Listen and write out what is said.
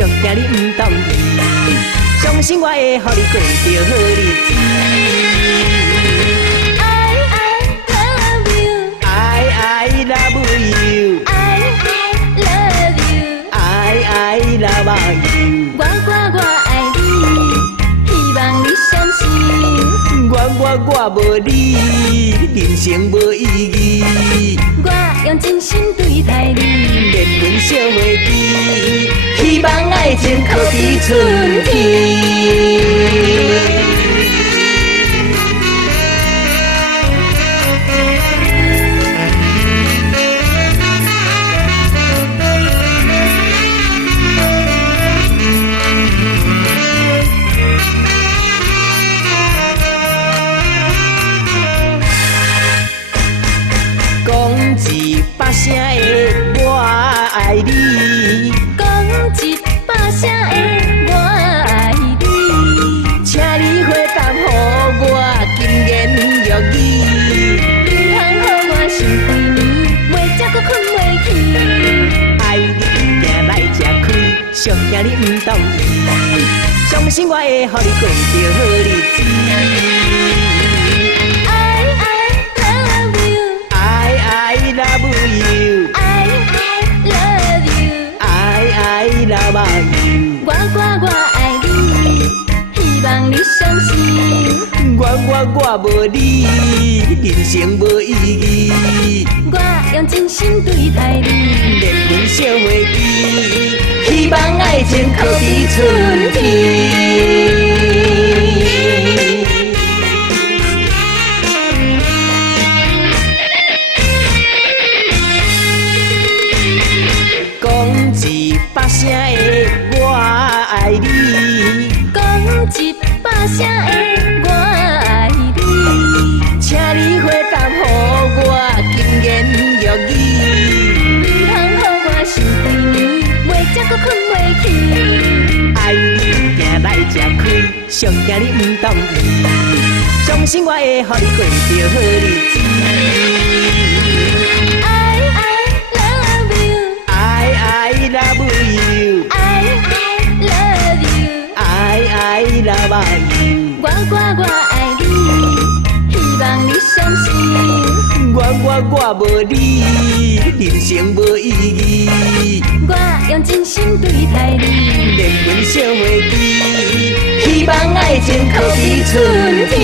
上惊你唔同意，相信我会予你过着好日子。I love you, I love you。我爱你，希望你相信。我无你，人生无意义。我用真心对待你，连阮小花枝，希望爱情靠伫春天。100声的我爱你，讲100声的我爱你，请你回答予我金言玉语，你通予我想几年，袂才阁困袂去。爱你行来吃亏，上惊你唔同意，相信我会予你过着好日子。Love you, I love you。我爱你，希望你相信。我无你，人生无意义。我用真心对待你，连阮小花枝，希望爱情靠伫春天。100声的我爱你，讲100声的我爱你，请你回答予我金言玉语，你通予我想几年，袂才阁困袂去。爱你行来吃亏，上惊你唔同意，相信我会予你过着好日子。I love you, I love you。我爱你，希望你相信。我无你，人生无意义。我用真心对待你，连阮小花枝，希望爱情靠伫春天。